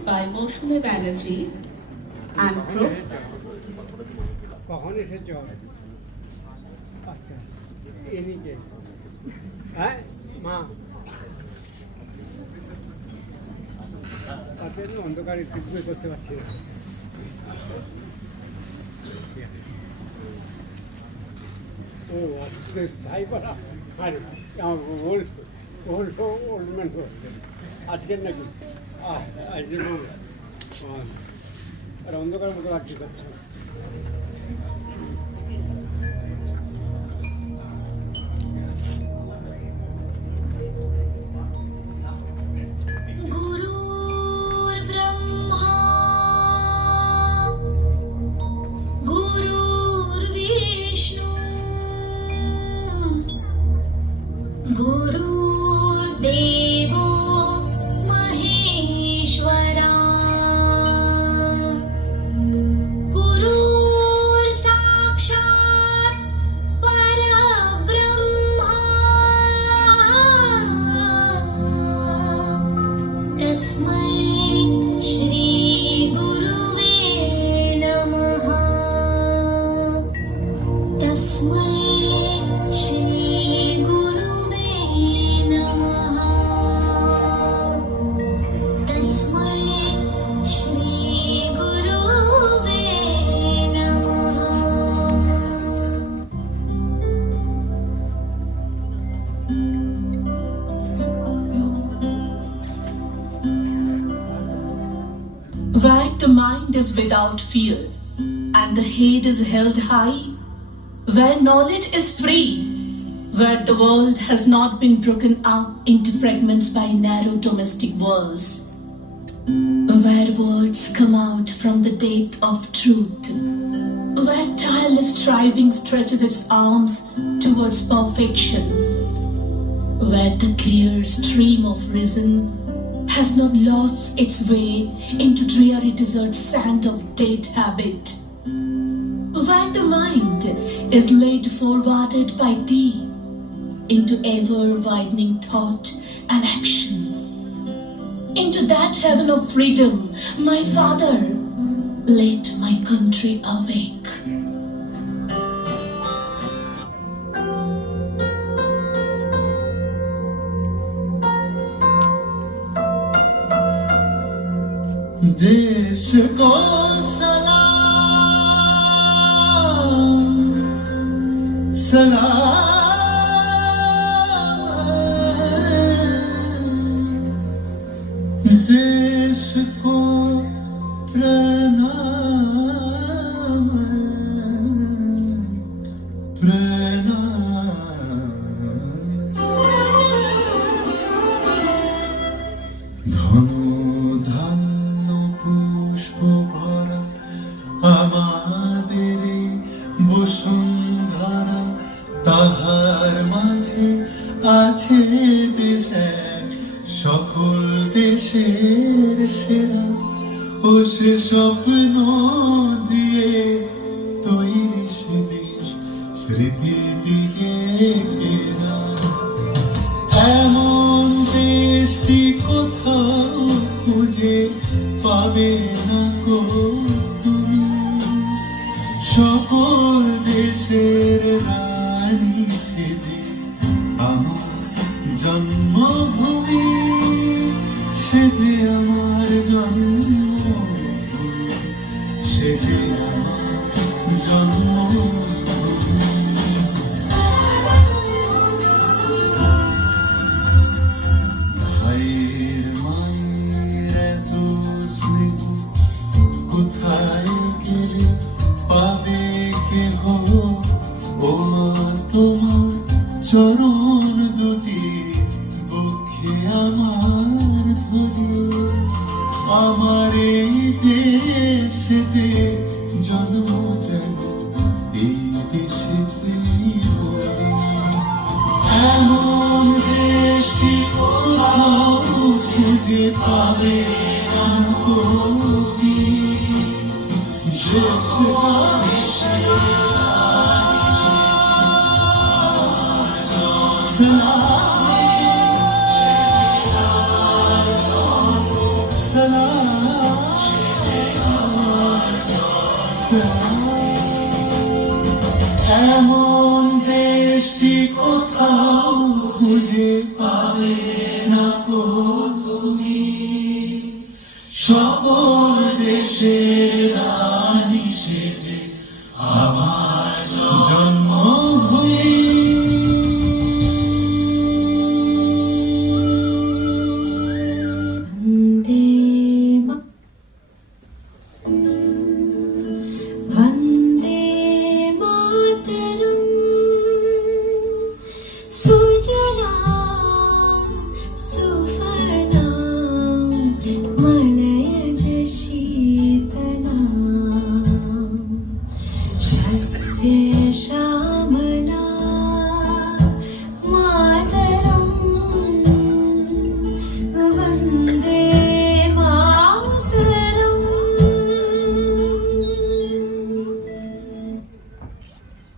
Presented by Moshumi Banerjee, Antro. কখন এসেছ? আচ্ছা, এদিকে হ্যাঁ মা তাতে অন্ধকারে ট্রিটমেন্ট করতে পারছি না। ও আজকে তাই বলা আর ওল্ডম্যান আজকের নাকি আজকে আর অন্ধকার মতো লাগছে করছে। गुरुर्देवो महेश्वरा गुरुर्साक्षात् परब्रह्मा तस्मै श्री गुरुवे नमः तस्मै Where the mind is without fear and the head is held high, where knowledge is free, where the world has not been broken up into fragments by narrow domestic walls, where words come out from the depth of truth, where tireless striving stretches its arms towards perfection, where the clear stream of reason has not lost its way into dreary desert sand of dead habit, where the mind is led forwarded by thee into ever-widening thought and action, into that heaven of freedom, my Father, let my country awake. देश को सलाम सलाम देश को प्रणाम प्रणाम धन আমাদের বসুন্ধরা তাহার মাঝে আছে দেশ সকল দেশের সেরা ও সে স্বপ্ন দিয়ে তৈরি সে দেশ স্মৃতি দিয়ে ঘেরা এমন দেশটি কোথাও খুঁজে পাবে না গো তুমি সকল দেশের রানী সেজে আমার জন্মভূমি সেজে আমার জন্মভূমি সেজে আমার জন্মভূমি ভাইয়ের মায়ের এত স্নেহ কোথায় গেলে পাবে কেহ ও মা তোমার চরণ দুটি বক্ষে আমার ধরে আমার এই দেশেতে জন্ম যেন এই দেশেতে এমন দেশটি কোথাও খুঁজে পাবে না কোটি Salam সে যে আর এমন দেশটি কোথাও খুঁজে পাবে না কো তুমি সকল দেশে